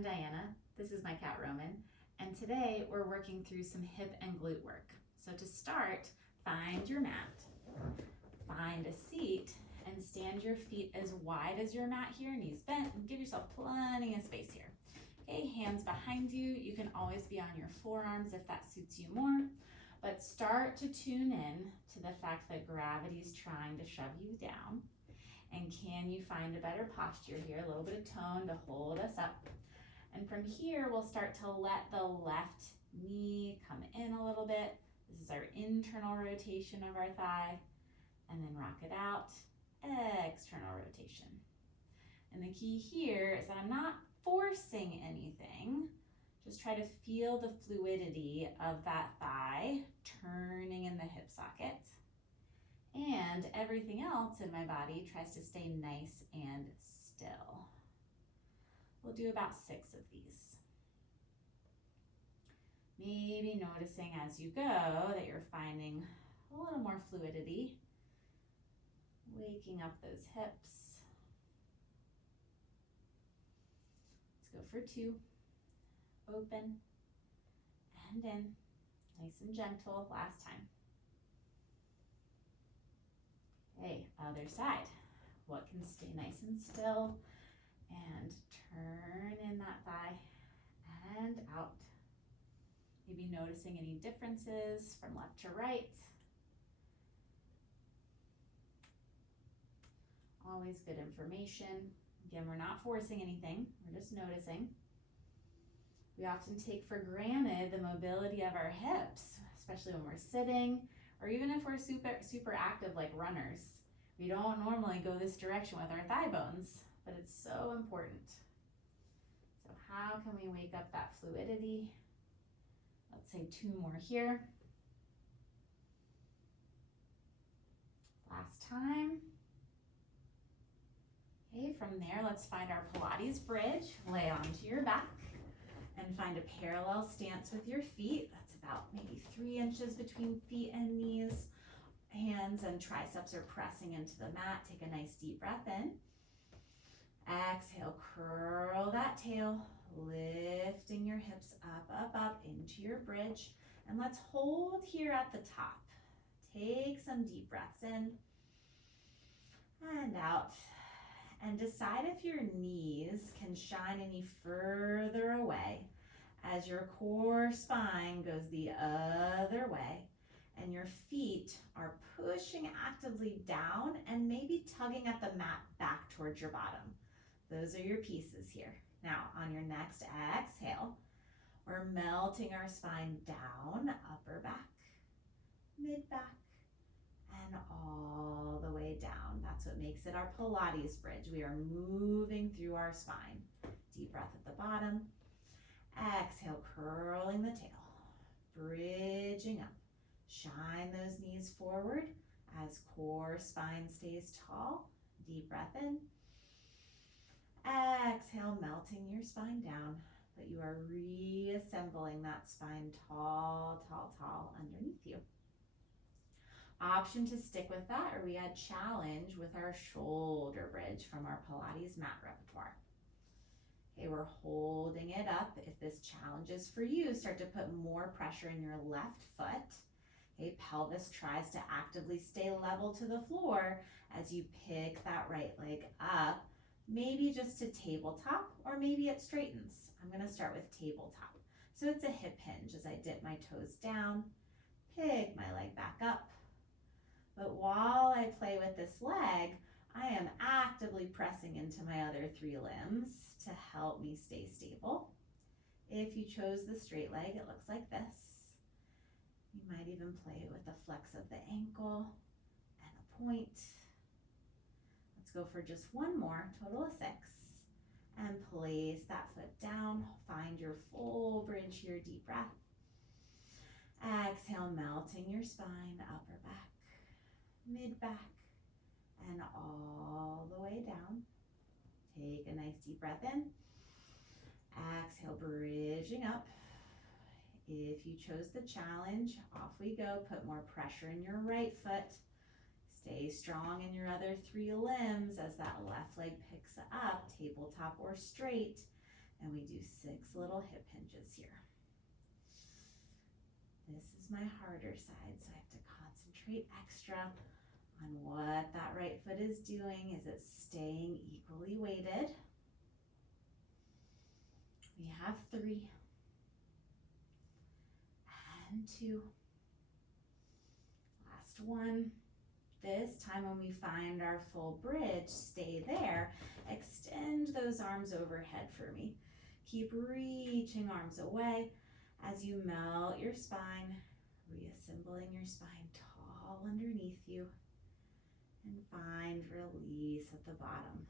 I'm Diana. This is my cat Roman. And today we're working through some hip and glute work. So to start, find your mat, find a seat, and stand your feet as wide as your mat here, knees bent, and give yourself plenty of space here. Okay, hands behind you. You can always be on your forearms if that suits you more. But start to tune in to the fact that gravity is trying to shove you down. And can you find a better posture here? A little bit of tone to hold us up. And from here, we'll start to let the left knee come in a little bit. This is our internal rotation of our thigh. And then rock it out, external rotation. And the key here is that I'm not forcing anything. Just try to feel the fluidity of that thigh turning in the hip socket. And everything else in my body tries to stay nice and still. We'll do about 6 of these. Maybe noticing as you go that you're finding a little more fluidity. Waking up those hips. Let's go for 2. Open and in. Nice and gentle. Last time. Okay, other side. What can stay nice and still? And turn in that thigh and out. Maybe noticing any differences from left to right. Always good information. Again, we're not forcing anything. We're just noticing. We often take for granted the mobility of our hips, especially when we're sitting, or even if we're super active like runners. We don't normally go this direction with our thigh bones, but it's so important. So how can we wake up that fluidity? Let's say 2 more here. Last time. Okay, from there, let's find our Pilates bridge. Lay onto your back and find a parallel stance with your feet. That's about maybe 3 inches between feet and knees. Hands and triceps are pressing into the mat. Take a nice deep breath in. Exhale, curl that tail, lifting your hips up into your bridge. And let's hold here at the top. Take some deep breaths in and out. And decide if your knees can shine any further away as your core spine goes the other way and your feet are pushing actively down and maybe tugging at the mat back towards your bottom. Those are your pieces here. Now on your next exhale, we're melting our spine down, upper back, mid back, and all the way down. That's what makes it our Pilates bridge. We are moving through our spine. Deep breath at the bottom. Exhale, curling the tail. Bridging up. Shine those knees forward as core spine stays tall. Deep breath in. Exhale, melting your spine down. But you are reassembling that spine tall, tall, tall underneath you. Option to stick with that, or we add challenge with our shoulder bridge from our Pilates mat repertoire. Okay, we're holding it up. If this challenge is for you, start to put more pressure in your left foot. Okay, pelvis tries to actively stay level to the floor as you pick that right leg up, maybe just to tabletop, or maybe it straightens. I'm gonna start with tabletop. So it's a hip hinge as I dip my toes down, pick my leg back up. But while I play with this leg, I am actively pressing into my other 3 limbs to help me stay stable. If you chose the straight leg, it looks like this. You might even play with the flex of the ankle and a point. Let's go for just 1 more, total of 6. And place that foot down. Find your full bridge here, deep breath. Exhale, melting your spine, upper back, mid back, and all the way down. Take a nice deep breath in. Exhale, bridging up. If you chose the challenge, off we go. Put more pressure in your right foot. Stay strong in your other 3 limbs as that left leg picks up, tabletop or straight. And we do 6 little hip hinges here. This is my harder side, so I have to concentrate extra on what that right foot is doing. Is it staying equally weighted? We have 3 and 2. Last one. This time when we find our full bridge, stay there. Extend those arms overhead for me. Keep reaching arms away as you melt your spine, reassembling your spine tall underneath you. And find release at the bottom.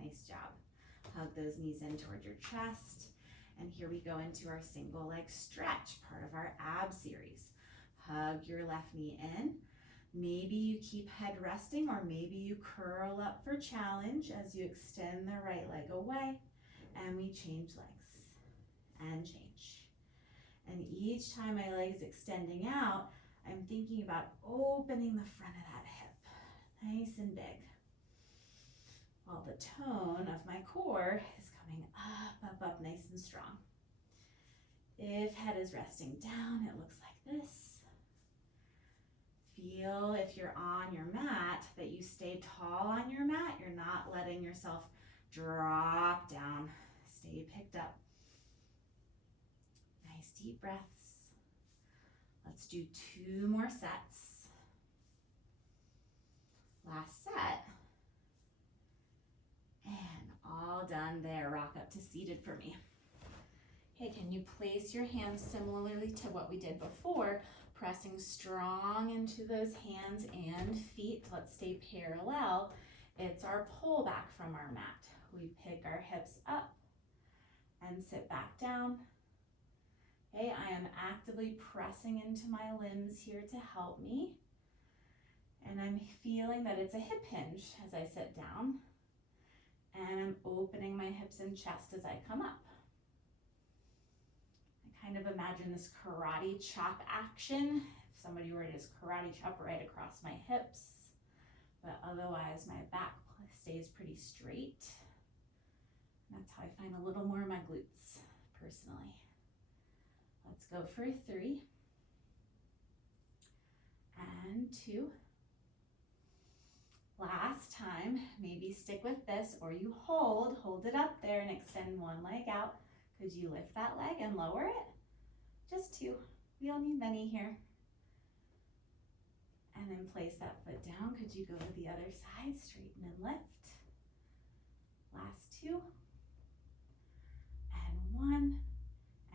Nice job. Hug those knees in toward your chest. And here we go into our single leg stretch, part of our ab series. Hug your left knee in. Maybe you keep head resting, or maybe you curl up for challenge as you extend the right leg away. And we change legs and change. And each time my leg is extending out, I'm thinking about opening the front of that hip, nice and big. While the tone of my core is coming up, up, up, nice and strong. If head is resting down, it looks like this. Feel if you're on your mat that you stay tall on your mat. You're not letting yourself drop down. Stay picked up. Nice deep breaths. Let's do 2 more sets. Last set. And all done there. Rock up to seated for me. Okay, can you place your hands similarly to what we did before, pressing strong into those hands and feet. Let's stay parallel. It's our pull back from our mat. We pick our hips up and sit back down. Okay, I am actively pressing into my limbs here to help me. And I'm feeling that it's a hip hinge as I sit down. And I'm opening my hips and chest as I come up. I kind of imagine this karate chop action. If somebody were to just karate chop right across my hips, but otherwise my back stays pretty straight. That's how I find a little more of my glutes, personally. Let's go for 3 and 2. Last time, maybe stick with this, or you hold it up there and extend one leg out. Could you lift that leg and lower it? Just 2. We don't need many here. And then place that foot down. Could you go to the other side? Straighten and lift. Last 2. And 1.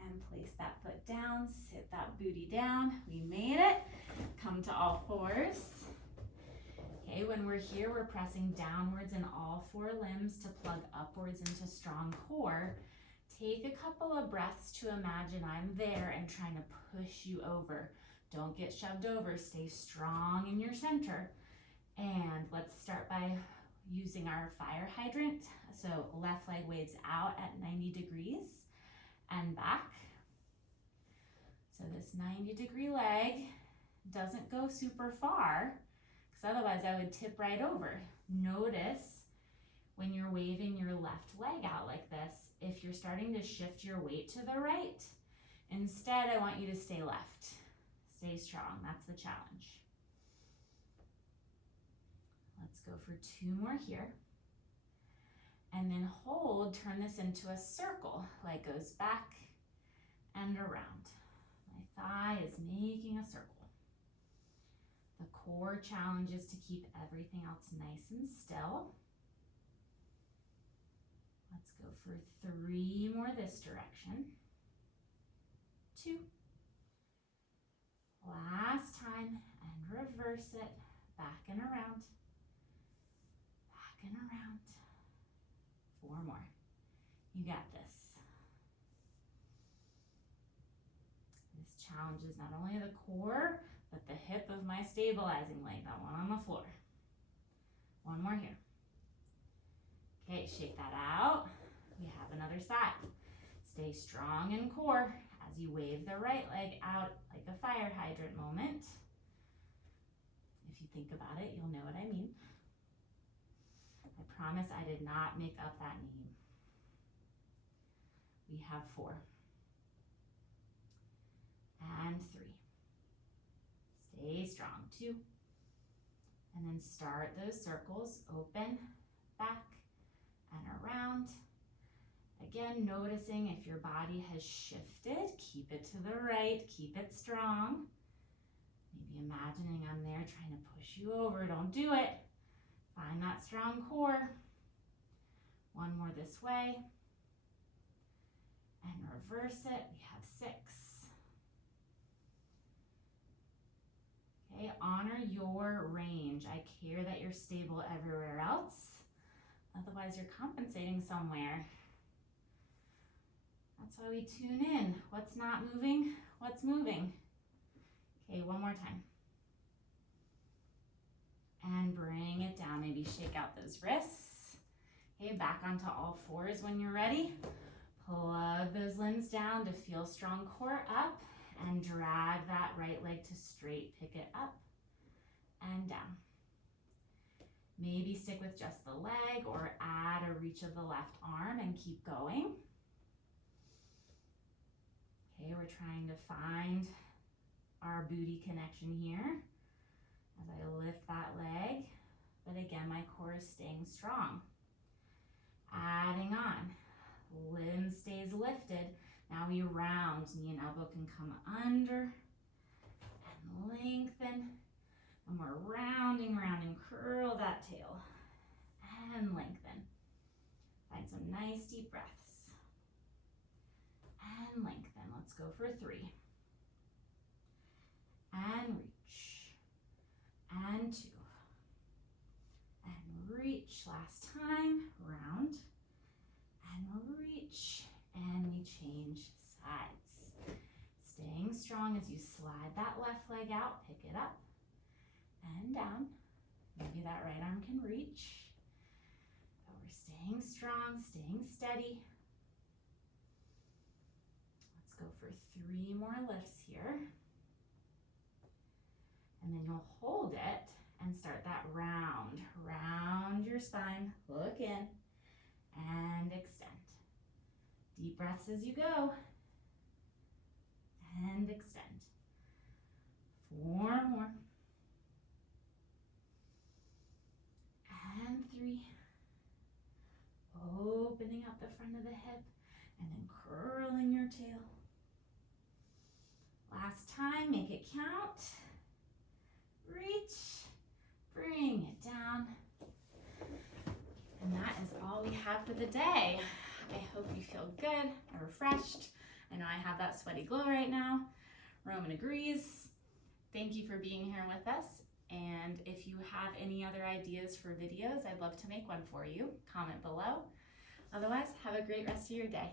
And place that foot down. Sit that booty down. We made it. Come to all fours. Okay, when we're here, we're pressing downwards in all 4 limbs to plug upwards into strong core. Take a couple of breaths to imagine I'm there and trying to push you over. Don't get shoved over. Stay strong in your center. And let's start by using our fire hydrant. So left leg waves out at 90 degrees and back. So this 90-degree leg doesn't go super far, because otherwise I would tip right over. Notice when you're waving your left leg out like this, if you're starting to shift your weight to the right, instead I want you to stay left. Stay strong, that's the challenge. Let's go for 2 more here. And then hold, turn this into a circle. Leg goes back and around. My thigh is making a circle. The core challenge is to keep everything else nice and still. Let's go for 3 more this direction. 2. Last time, and reverse it. Back and around. Back and around. 4 more. You got this. This challenges not only the core, but the hip of my stabilizing leg, that one on the floor. 1 more here. Okay, shake that out. We have another side. Stay strong in core as you wave the right leg out like a fire hydrant moment. If you think about it, you'll know what I mean. I promise I did not make up that name. We have 4. And 3. Stay strong. 2. And then start those circles. Open, back, and around. Again, noticing if your body has shifted, keep it to the right, keep it strong. Maybe imagining I'm there trying to push you over. Don't do it. Find that strong core. 1 more this way. And reverse it. We have 6. Okay, honor your range. I care that you're stable everywhere else. Otherwise, you're compensating somewhere. That's why we tune in. What's not moving? What's moving? Okay, 1 more time. And bring it down. Maybe shake out those wrists. Okay, back onto all 4s when you're ready. Plug those limbs down to feel strong core up and drag that right leg to straight. Pick it up and down. Maybe stick with just the leg or add a reach of the left arm and keep going. Okay, we're trying to find our booty connection here as I lift that leg. But again, my core is staying strong. Adding on. Limb stays lifted. Now we round. Knee and elbow can come under and lengthen. And we're rounding, rounding. Curl that tail and lengthen. Find some nice deep breaths. And lengthen. Let's go for 3. And reach. And 2. And reach. Last time. Round. And reach. And we change sides. Staying strong as you slide that left leg out. Pick it up and down. Maybe that right arm can reach. But we're staying strong, staying steady. Let's go for 3 more lifts here. And then you'll hold it and start that round. Round your spine, look in, and extend. Deep breaths as you go. And extend. 4 more. And 3. Opening up the front of the hip and then curling your tail. Last time, make it count. Reach, bring it down. And that is all we have for the day. I hope you feel good and refreshed. I know I have that sweaty glow right now. Roman agrees. Thank you for being here with us. And if you have any other ideas for videos, I'd love to make one for you. Comment below. Otherwise, have a great rest of your day.